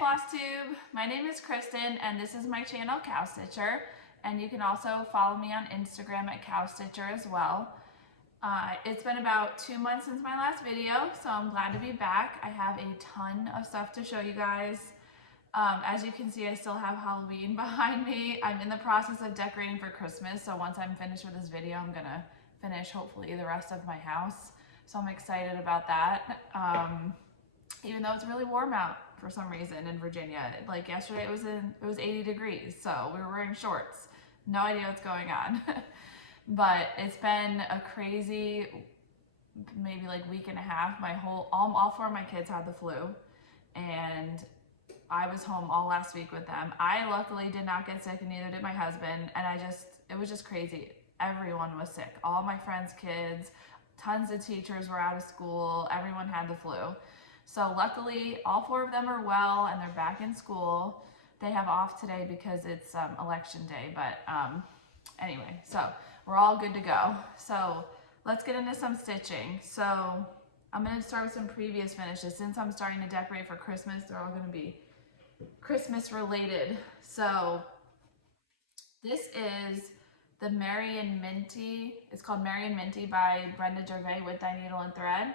FlossTube, my name is Kristen and this is my channel CowStitcher, and you can also follow me on Instagram at CowStitcher as well. It's been about 2 months since my last video, so I'm glad to be back. I have a ton of stuff to show you guys. As you can see, I still have Halloween behind me. I'm in the process of decorating for Christmas, so once I'm finished with this video, I'm gonna finish hopefully the rest of my house. So I'm excited about that. Even though it's really warm out for some reason in Virginia. Like yesterday it was 80 degrees, so we were wearing shorts. No idea what's going on. But it's been a crazy, maybe like week and a half. All 4 of my kids had the flu, and I was home all last week with them. I luckily did not get sick, and neither did my husband, and it was just crazy. Everyone was sick. All my friends' kids, tons of teachers were out of school, everyone had the flu. So luckily, all 4 of them are well and they're back in school. They have off today because it's election day, but anyway, so we're all good to go. So let's get into some stitching. So I'm gonna start with some previous finishes. Since I'm starting to decorate for Christmas, they're all gonna be Christmas related. So this is the Merry and Minty. It's called Merry and Minty by Brenda Gervais with Dye Needle and Thread.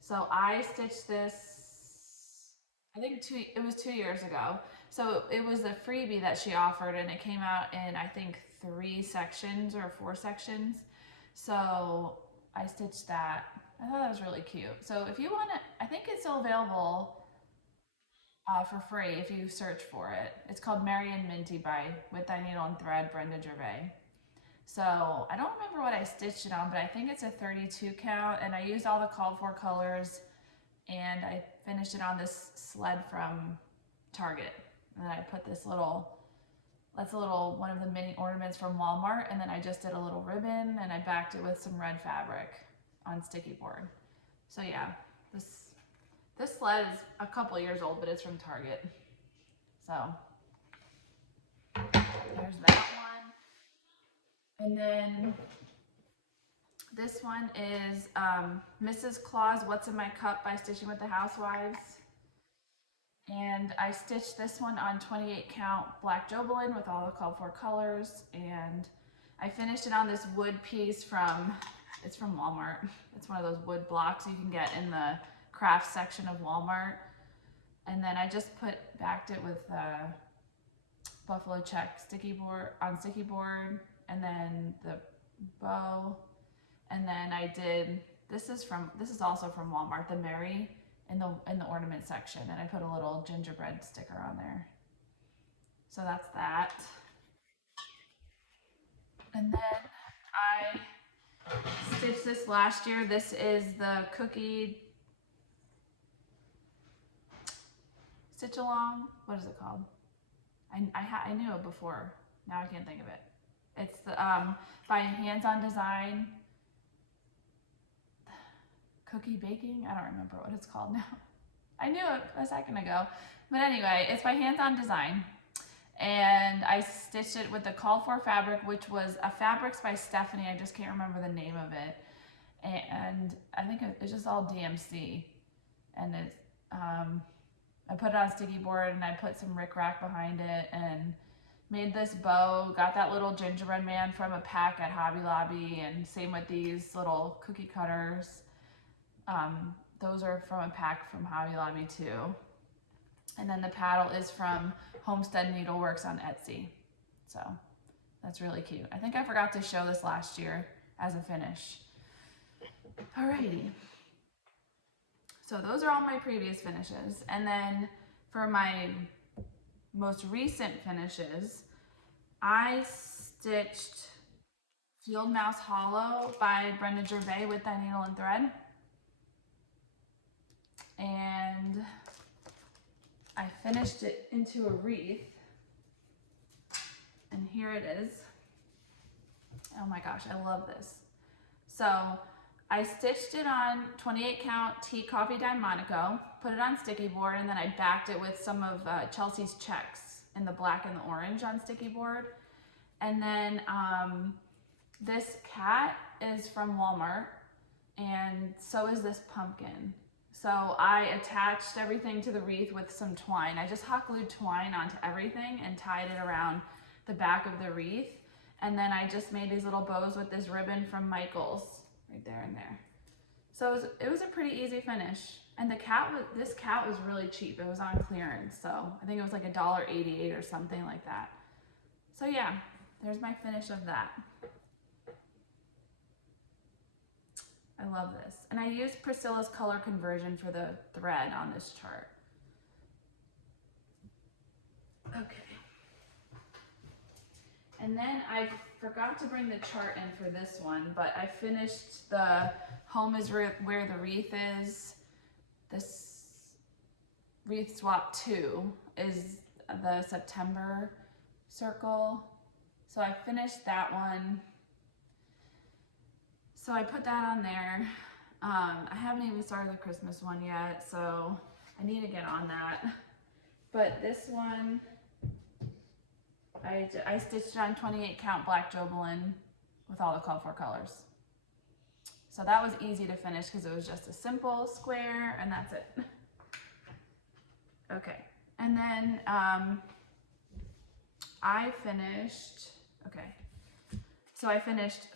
So I stitched this, I think it was 2 years ago. So it was the freebie that she offered, and it came out in, I think, 3 sections or 4 sections. So I stitched that. I thought that was really cute. So if you want it, I think it's still available for free if you search for it. It's called Merry and Minty with Dye Needle and Thread, Brenda Gervais. So I don't remember what I stitched it on, but I think it's a 32 count, and I used all the called for colors, and I finished it on this sled from Target. And then I put that's a little one of the mini ornaments from Walmart, and then I just did a little ribbon, and I backed it with some red fabric on sticky board. So yeah, this sled is a couple years old, but it's from Target. So there's that one. And then this one is Mrs. Claus, What's in My Cup by Stitching with the Housewives. And I stitched this one on 28 count black Jobelan with all the called for colors. And I finished it on this wood piece it's from Walmart. It's one of those wood blocks you can get in the craft section of Walmart. And then I just backed it with buffalo check sticky board, and then the bow, and then I did, this is also from Walmart, the Mary in the ornament section, and I put a little gingerbread sticker on there. So that's that. And then I stitched this last year. This is the cookie stitch along. What is it called? I knew it before. Now I can't think of it. It's the by Hands On Design. Cookie baking? I don't remember what it's called now. I knew it a second ago. But anyway, it's by Hands On Design. And I stitched it with the called for fabric, which was a Fabrics by Stephanie. I just can't remember the name of it. And I think it's just all DMC. And it's I put it on sticky board, and I put some rickrack behind it, and made this bow, got that little gingerbread man from a pack at Hobby Lobby, and same with these little cookie cutters. Those are from a pack from Hobby Lobby too. And then the paddle is from Homestead Needleworks on Etsy. So that's really cute. I think I forgot to show this last year as a finish. Alrighty. So those are all my previous finishes. And then for my most recent finishes, I stitched Field Mouse Hollow by Brenda Gervais with Dye Needle and Thread. And I finished it into a wreath. And here it is. Oh my gosh, I love this. So I stitched it on 28 count Tea Coffee Dye Monaco, put it on sticky board, and then I backed it with some of Chelsea's checks in the black and the orange on sticky board. And then this cat is from Walmart, and so is this pumpkin. So I attached everything to the wreath with some twine. I just hot glued twine onto everything and tied it around the back of the wreath. And then I just made these little bows with this ribbon from Michael's right there and there. So it was a pretty easy finish. And this cat was really cheap. It was on clearance. So I think it was like $1.88 or something like that. So yeah, there's my finish of that. I love this. And I used Priscilla's color conversion for the thread on this chart. Okay. And then I forgot to bring the chart in for this one, but I finished the Home is Where the Wreath Is. This Wreath Swap 2 is the September circle. So I finished that one. So I put that on there. I haven't even started the Christmas one yet, so I need to get on that. But this one, I stitched on 28 count black Jobelan with all the called for colors. So that was easy to finish because it was just a simple square and that's it. Okay, and then I finished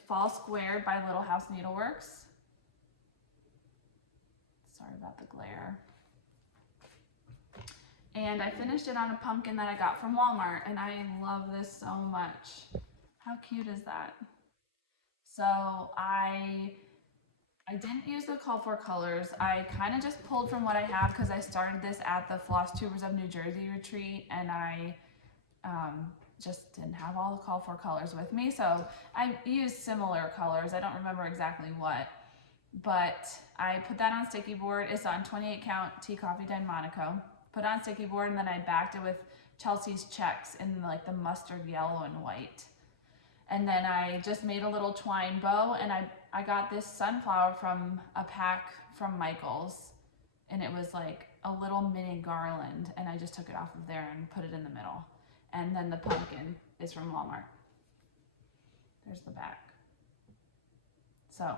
Fall Square by Little House Needleworks. Sorry about the glare. And I finished it on a pumpkin that I got from Walmart, and I love this so much. How cute is that? So I didn't use the call for colors. I kind of just pulled from what I have because I started this at the FlossTubers of New Jersey retreat, and I just didn't have all the call for colors with me. So I used similar colors. I don't remember exactly what, but I put that on sticky board. It's on 28 count Tea Coffee Dye Monaco. Put on sticky board, and then I backed it with Chelsea's checks in like the mustard yellow and white. And then I just made a little twine bow, and I got this sunflower from a pack from Michael's, and it was like a little mini garland, and I just took it off of there and put it in the middle. And then the pumpkin is from Walmart. There's the back. So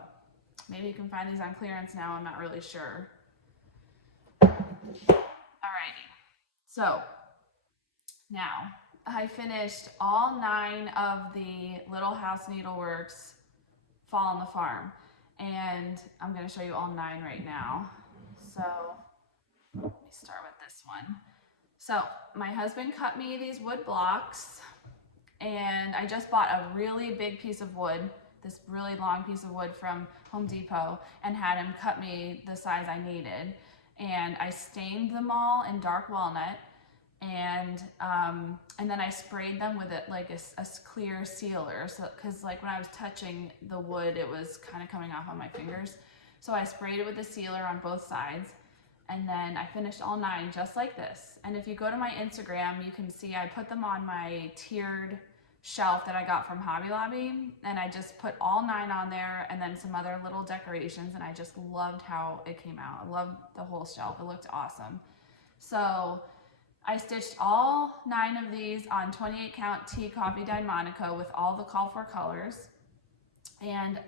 maybe you can find these on clearance now, I'm not really sure. Alrighty, so now I finished all 9 of the Little House Needleworks Fall on the Farm, and I'm going to show you all 9 right now. So let me start with this one. So my husband cut me these wood blocks, and I just bought a really big piece of wood, this really long piece of wood from Home Depot, and had him cut me the size I needed. And I stained them all in dark walnut, and then I sprayed them with it like a clear sealer, so because like when I was touching the wood, it was kind of coming off on my fingers. So I sprayed it with a sealer on both sides, and then I finished all 9 just like this. And if you go to my Instagram, you can see I put them on my tiered shelf that I got from Hobby Lobby, and I just put all 9 on there and then some other little decorations, and I just loved how it came out. I loved the whole shelf. It looked awesome. So I stitched all 9 of these on 28 count Tea Coffee Dye Monaco with all the call for colors. And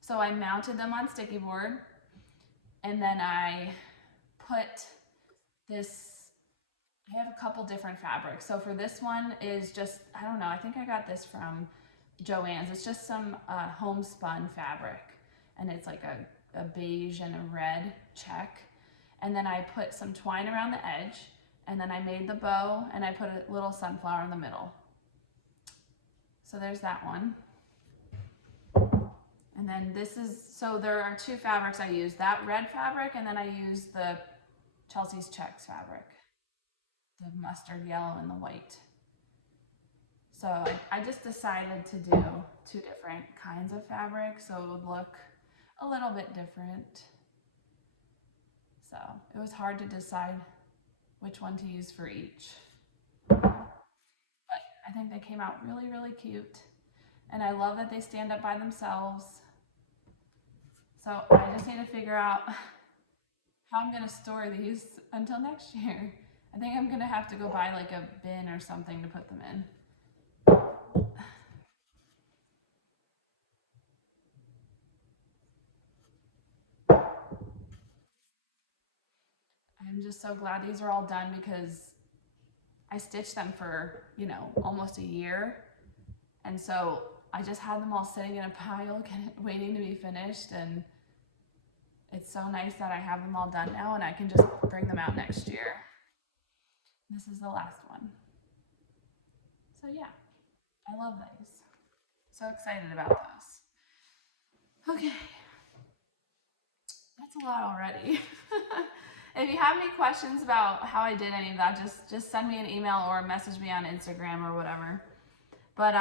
so I mounted them on sticky board, and then I put this, I have a couple different fabrics. So for this one is just, I don't know, I think I got this from Joann's. It's just some homespun fabric, and it's like a beige and a red check. And then I put some twine around the edge, and then I made the bow, and I put a little sunflower in the middle. So there's that one. And then this is, so there are 2 fabrics I used, that red fabric, and then I used the Chelsea's checks fabric, the mustard yellow and the white. So I just decided to do 2 different kinds of fabric so it would look a little bit different. So it was hard to decide which one to use for each. But I think they came out really, really cute. And I love that they stand up by themselves. So I just need to figure out how I'm going to store these until next year. I think I'm going to have to go buy like a bin or something to put them in. I'm just so glad these are all done because I stitched them for, you know, almost a year. And so I just had them all sitting in a pile waiting to be finished, and it's so nice that I have them all done now and I can just bring them out next year. This is the last one. So yeah, I love these. So excited about those. Okay, that's a lot already. If you have any questions about how I did any of that, just send me an email or message me on Instagram or whatever. But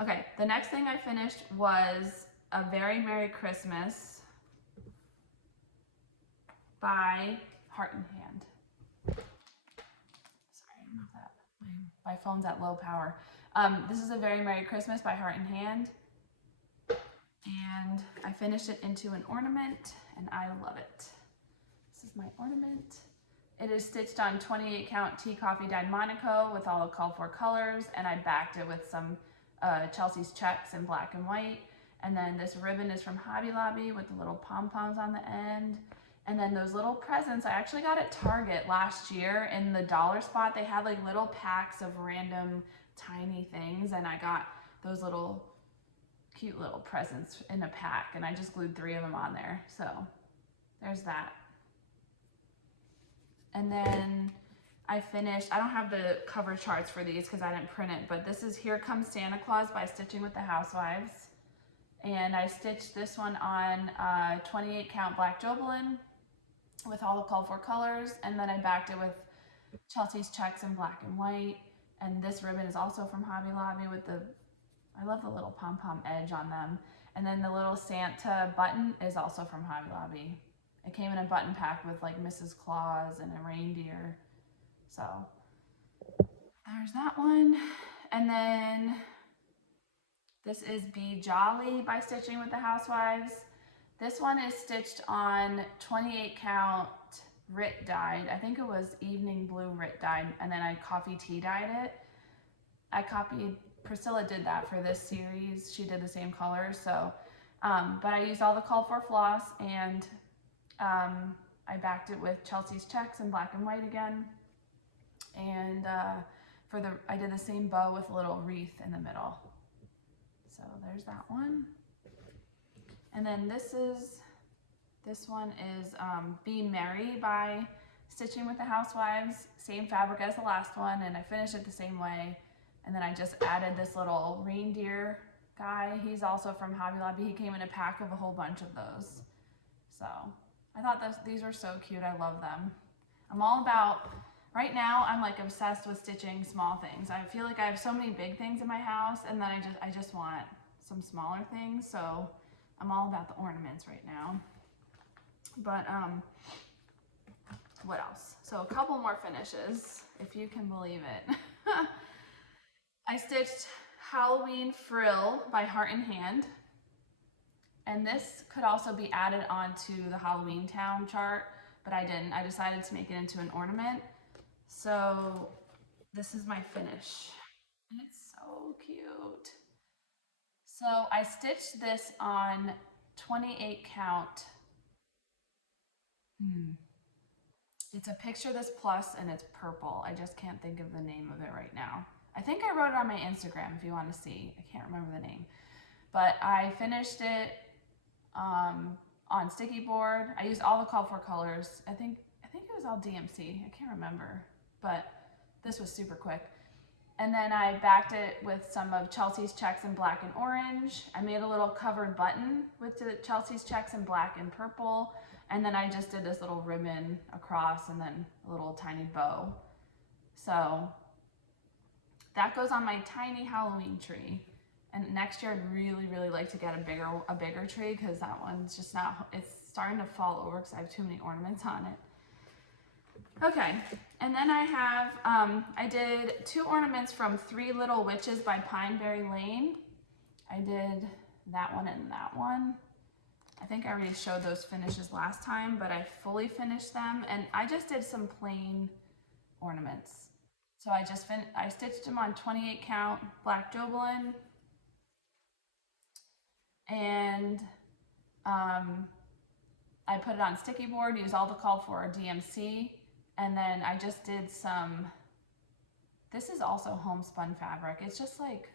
okay, the next thing I finished was A Very Merry Christmas by Heart and Hand. Sorry, I don't know if that, my phone's at low power. This is A Very Merry Christmas by Heart and Hand. And I finished it into an ornament and I love it. This is my ornament. It is stitched on 28 count tea coffee dyed Monaco with all the called for colors, and I backed it with some Chelsea's checks in black and white. And then this ribbon is from Hobby Lobby with the little pom-poms on the end. And then those little presents I actually got at Target last year in the dollar spot. They had like little packs of random tiny things, and I got those little cute little presents in a pack, and I just glued 3 of them on there. So there's that. And then I finished, I don't have the cover charts for these because I didn't print it, but this is Here Comes Santa Claus by Stitching with the Housewives. And I stitched this one on 28 count black Jobelin with all the called for colors, and then I backed it with Chelsea's checks in black and white. And this ribbon is also from Hobby Lobby with the, I love the little pom-pom edge on them. And then the little Santa button is also from Hobby Lobby. It came in a button pack with like Mrs. Claus and a reindeer. So there's that one. And then this is Be Jolly by Stitching with the Housewives. This one is stitched on 28 count Rit dyed. I think it was Evening Blue Rit dyed, and then I coffee tea dyed it. I copied, Priscilla did that for this series. She did the same colors. So, but I used all the called for floss, and I backed it with Chelsea's checks in black and white again. And I did the same bow with a little wreath in the middle. So there's that one. And then this one is Be Merry by Stitching with the Housewives. Same fabric as the last one, and I finished it the same way. And then I just added this little reindeer guy. He's also from Hobby Lobby. He came in a pack of a whole bunch of those. So I thought these were so cute. I love them. I'm all about, right now I'm like obsessed with stitching small things. I feel like I have so many big things in my house, and then I just want some smaller things. So I'm all about the ornaments right now. But what else? So a couple more finishes, if you can believe it. I stitched Halloween Frill by Heart and Hand. And this could also be added onto the Halloween Town chart, but I didn't. I decided to make it into an ornament. So this is my finish. And it's so cute. So I stitched this on 28 count. It's a Picture This Plus, and it's purple. I just can't think of the name of it right now. I think I wrote it on my Instagram if you want to see. I can't remember the name. But I finished it on sticky board. I used all the called for colors. I think it was all DMC. I can't remember, but this was super quick. And then I backed it with some of Chelsea's checks in black and orange. I made a little covered button with the Chelsea's checks in black and purple. And then I just did this little ribbon across and then a little tiny bow. So that goes on my tiny Halloween tree. And next year I'd really, really like to get a bigger tree, because that one's just not, it's starting to fall over because I have too many ornaments on it. Okay, and then I have, I did 2 ornaments from 3 Little Witches by Pineberry Lane. I did that one and that one. I think I already showed those finishes last time, but I fully finished them, and I just did some plain ornaments. So I stitched them on 28 count black Jobelin, and I put it on sticky board, used all the called for DMC, and then I just did some, this is also homespun fabric. It's just like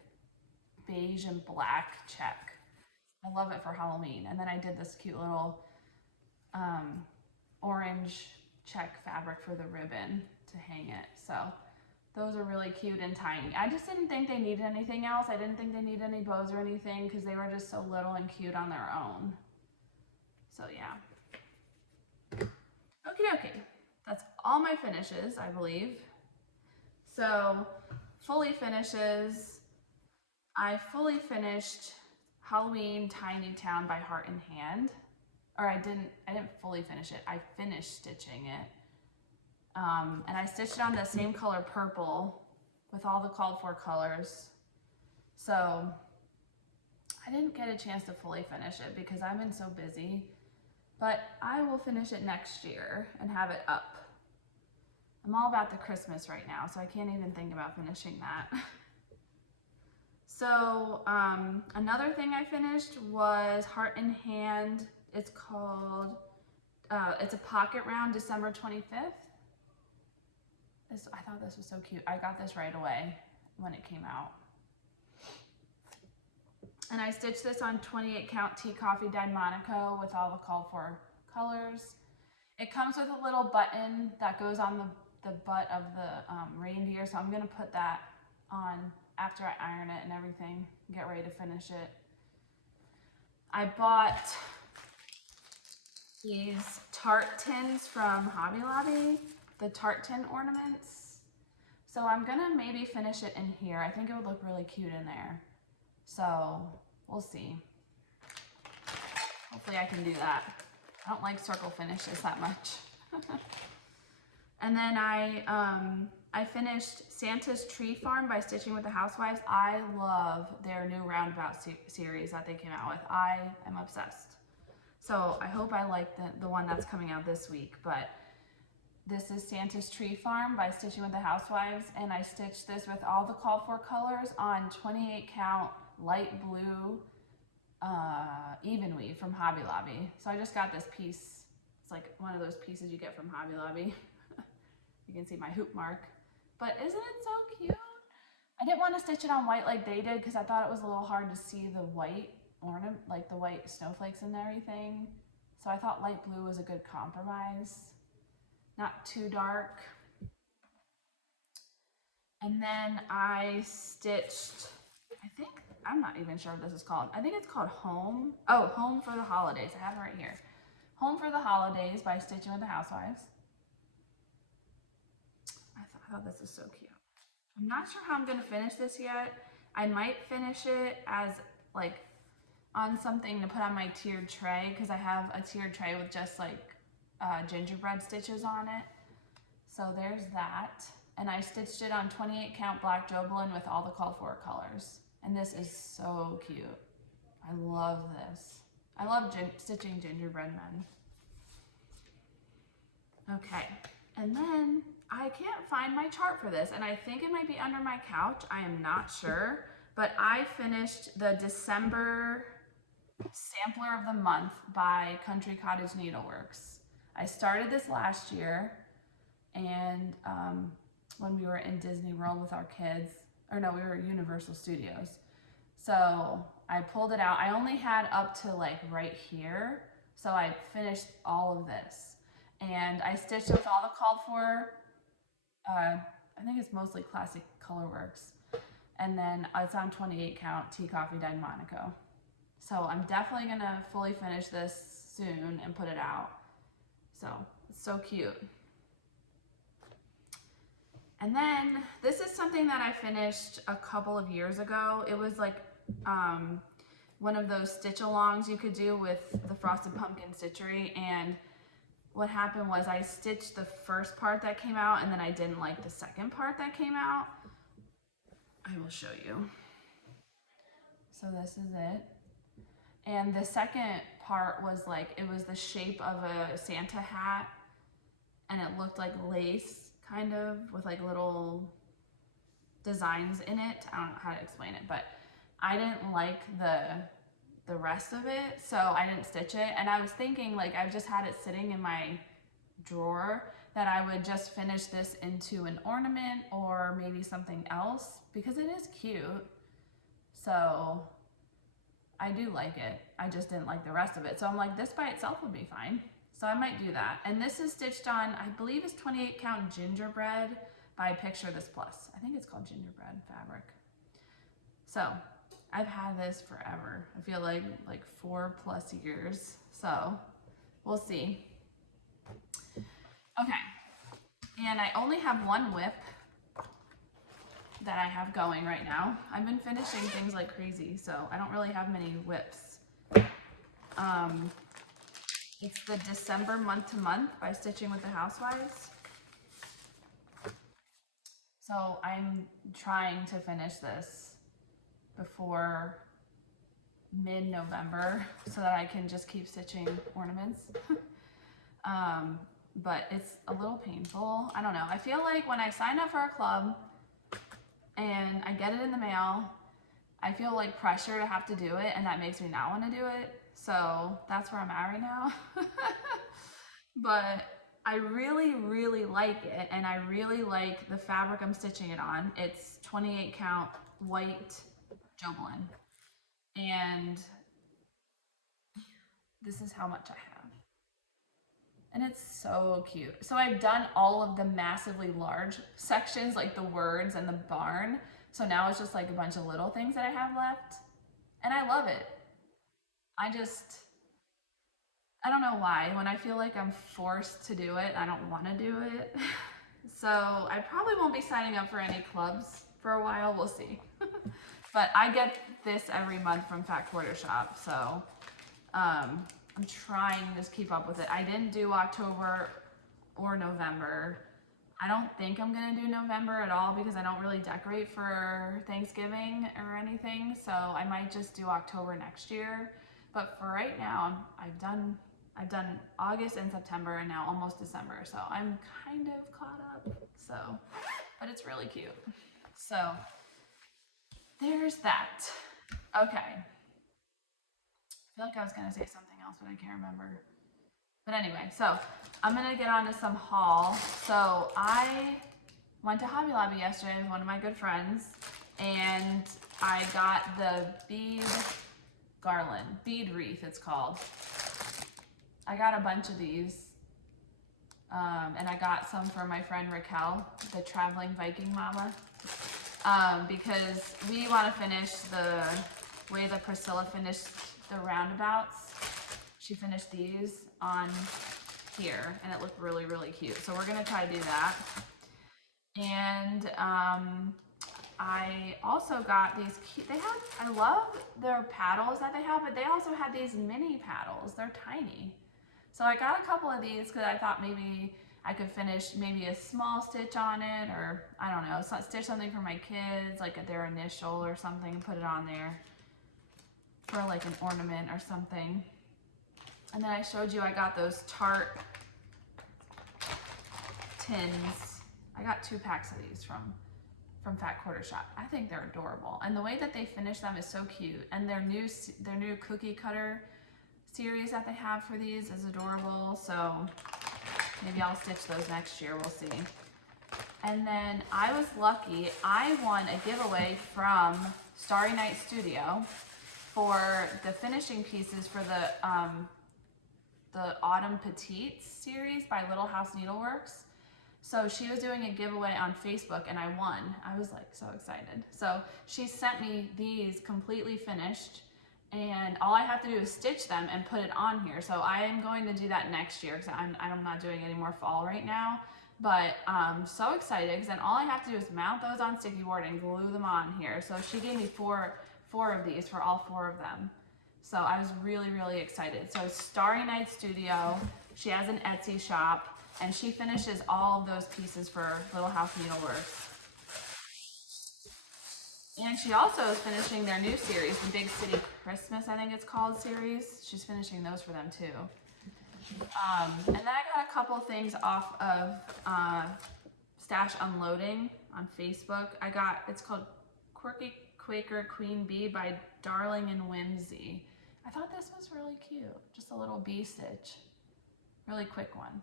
beige and black check. I love it for Halloween. And then I did this cute little orange check fabric for the ribbon to hang it. So those are really cute and tiny. I just didn't think they needed anything else. I didn't think they needed any bows or anything because they were just so little and cute on their own. So yeah. Okie dokie. That's all my finishes, I believe. So fully finishes, I fully finished Halloween Tiny Town by Heart in Hand. Or I didn't fully finish it. I finished stitching it. And I stitched it on the same color purple with all the called for colors. So I didn't get a chance to fully finish it because I've been so busy, but I will finish it next year and have it up. I'm all about the Christmas right now, so I can't even think about finishing that. So another thing I finished was Heart in Hand. It's called, it's a pocket round, December 25th. I thought this was so cute. I got this right away when it came out. And I stitched this on 28 count tea coffee dyed Monaco with all the called for colors. It comes with a little button that goes on the butt of the reindeer, so I'm gonna put that on after I iron it and everything, get ready to finish it. I bought these tart tins from Hobby Lobby, the tart tin ornaments. So I'm gonna maybe finish it in here. I think it would look really cute in there. So we'll see. Hopefully I can do that. I don't like circle finishes that much. And then I finished Santa's Tree Farm by Stitching with the Housewives. I love their new roundabout series that they came out with. I am obsessed. So I hope I like the one that's coming out this week, but this is Santa's Tree Farm by Stitching with the Housewives, and I stitched this with all the called for colors on 28 count light blue even weave from Hobby Lobby. So I just got this piece. It's like one of those pieces you get from Hobby Lobby. You can see my hoop mark, but isn't it so cute? I didn't want to stitch it on white like they did because I thought it was a little hard to see the white ornament, like the white snowflakes and everything. So I thought light blue was a good compromise. Not too dark. And then I stitched, I'm not even sure what this is called. I think it's called Home. Oh, Home for the Holidays. I have it right here. Home for the Holidays by Stitching with the Housewives. I thought this is so cute. I'm not sure how I'm gonna finish this yet. I might finish it as like on something to put on my tiered tray because I have a tiered tray with just like gingerbread stitches on it. So there's that. And I stitched it on 28 count black Jobelan with all the called for colors. And this is so cute. I love this. I love stitching gingerbread men. Okay, and then I can't find my chart for this, and I think it might be under my couch. I am not sure, but I finished the December Sampler of the Month by Country Cottage Needleworks. I started this last year, and when we were in Disney World with our kids, or no, we were at Universal Studios. So I pulled it out. I only had up to like right here, so I finished all of this. And I stitched it with all the called for, I think it's mostly Classic Colorworks. And then it's on 28 count tea coffee dyed Monaco. So I'm definitely gonna fully finish this soon and put it out. So it's so cute. And then this is something that I finished a couple of years ago. It was like one of those stitch alongs you could do with the Frosted Pumpkin Stitchery, and what happened was I stitched the first part that came out and then I didn't like the second part that came out. I will show you. So this is it. And the second part was like, it was the shape of a Santa hat and it looked like lace kind of with like little designs in it. I don't know how to explain it, but I didn't like the the rest of it, so I didn't stitch it. And I was thinking, like, I've just had it sitting in my drawer, that I would just finish this into an ornament or maybe something else, because it is cute. So I do like it. I just didn't like the rest of it. So I'm like, this by itself would be fine. So I might do that. And this is stitched on, I believe it's 28 count gingerbread by Picture This Plus. I think it's called gingerbread fabric. So I've had this forever. I feel like 4+ years. So we'll see. Okay, and I only have one whip that I have going right now. I've been finishing things like crazy, so I don't really have many whips. It's the December Month to Month by Stitching with the Housewives. So I'm trying to finish this before mid-November so that I can just keep stitching ornaments. But it's a little painful. I don't know. I feel like when I sign up for a club and I get it in the mail, I feel like pressure to have to do it, and that makes me not want to do it. So that's where I'm at right now. But I really, really like it, and I really like the fabric I'm stitching it on. It's 28 count white Joblin, and this is how much I have. And it's so cute. So I've done all of the massively large sections, like the words and the barn. So now it's just like a bunch of little things that I have left. And I love it. I don't know why. When I feel like I'm forced to do it, I don't want to do it. So I probably won't be signing up for any clubs for a while. We'll see. But I get this every month from Fat Quarter Shop. So I'm trying to just keep up with it. I didn't do October or November. I don't think I'm gonna do November at all because I don't really decorate for Thanksgiving or anything. So I might just do October next year. But for right now, I've done August and September, and now almost December. So I'm kind of caught up. So, but it's really cute. So there's that. Okay. I feel like I was gonna say something else, but I can't remember. But anyway, so I'm gonna get on to some haul. So I went to Hobby Lobby yesterday with one of my good friends, and I got the bead garland, bead wreath it's called. I got a bunch of these, and I got some for my friend Raquel, the traveling Viking mama, because we want to finish the way that Priscilla finished the roundabouts. She finished these on here, and it looked really, really cute. So we're gonna try to do that. And I also got these I love their paddles that they have, but they also have these mini paddles. They're tiny. So I got a couple of these because I thought maybe I could finish maybe a small stitch on it, or I don't know, stitch something for my kids, like their initial or something, and put it on there for like an ornament or something. And then I showed you I got those tart tins. I got 2 packs of these from Fat Quarter Shop. I think they're adorable, and the way that they finish them is so cute. And their new cookie cutter series that they have for these is adorable. So maybe I'll stitch those next year. We'll see. And then I was lucky. I won a giveaway from Starry Night Studio for the finishing pieces for the Autumn Petites series by Little House Needleworks. So she was doing a giveaway on Facebook, and I won. I was like so excited. So she sent me these completely finished, and all I have to do is stitch them and put it on here. So I am going to do that next year because I'm not doing any more fall right now. But I'm so excited because then all I have to do is mount those on sticky board and glue them on here. So she gave me four of these for all 4 of them. So I was really, really excited. So Starry Night Studio, she has an Etsy shop, and she finishes all of those pieces for Little House Needleworks. And she also is finishing their new series, the Big City Christmas, I think it's called, series. She's finishing those for them too. And then I got a couple things off of Stash Unloading on Facebook. It's called Quirky Quaker Queen Bee by Darling and Whimsy. I I thought this was really cute. Just a little bee stitch. Really quick one.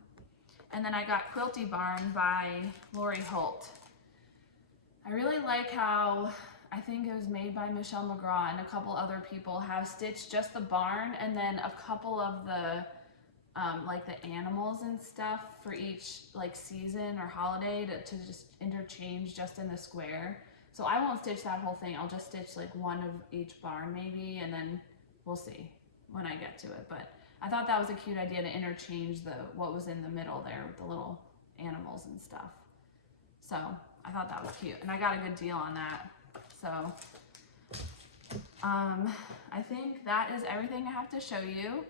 And then I got Quilty Barn by Lori Holt. I really like how, I think it was made by Michelle McGraw and a couple other people, have stitched just the barn and then a couple of the like the animals and stuff for each like season or holiday to just interchange just in the square. So I won't stitch that whole thing. I'll just stitch like one of each barn maybe, and then we'll see when I get to it. But I thought that was a cute idea to interchange what was in the middle there with the little animals and stuff. So I thought that was cute, and I got a good deal on that. So I think that is everything I have to show you.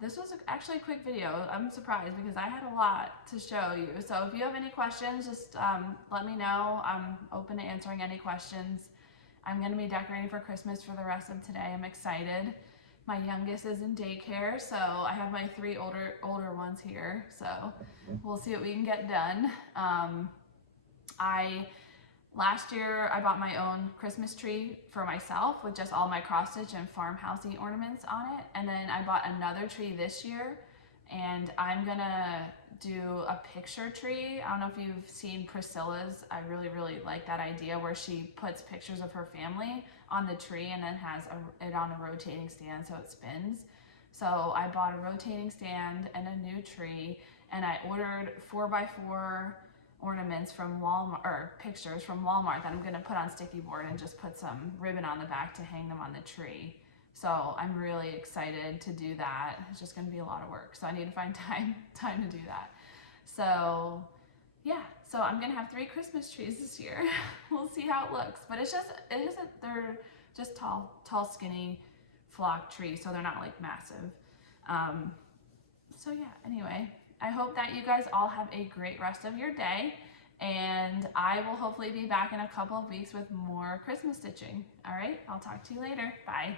This was actually a quick video. I'm surprised because I had a lot to show you. So if you have any questions, just let me know. I'm open to answering any questions. I'm gonna be decorating for Christmas for the rest of today. I'm excited. My youngest is in daycare, so I have my 3 older ones here. So we'll see what we can get done. Last year I bought my own Christmas tree for myself with just all my cross stitch and farmhousey ornaments on it. And then I bought another tree this year, and I'm gonna do a picture tree. I don't know if you've seen Priscilla's. I really like that idea where she puts pictures of her family on the tree and then has it on a rotating stand so it spins. So I bought a rotating stand and a new tree, and I ordered 4x4 ornaments from Walmart, or pictures from Walmart, that I'm gonna put on sticky board and just put some ribbon on the back to hang them on the tree. So I'm really excited to do that. It's just gonna be a lot of work, so I need to find time to do that. So yeah, so I'm gonna have 3 Christmas trees this year. We'll see how it looks, but they're just tall, skinny flock trees, so they're not like massive. So yeah, anyway, I hope that you guys all have a great rest of your day, and I will hopefully be back in a couple of weeks with more Christmas stitching. All right, I'll talk to you later. Bye.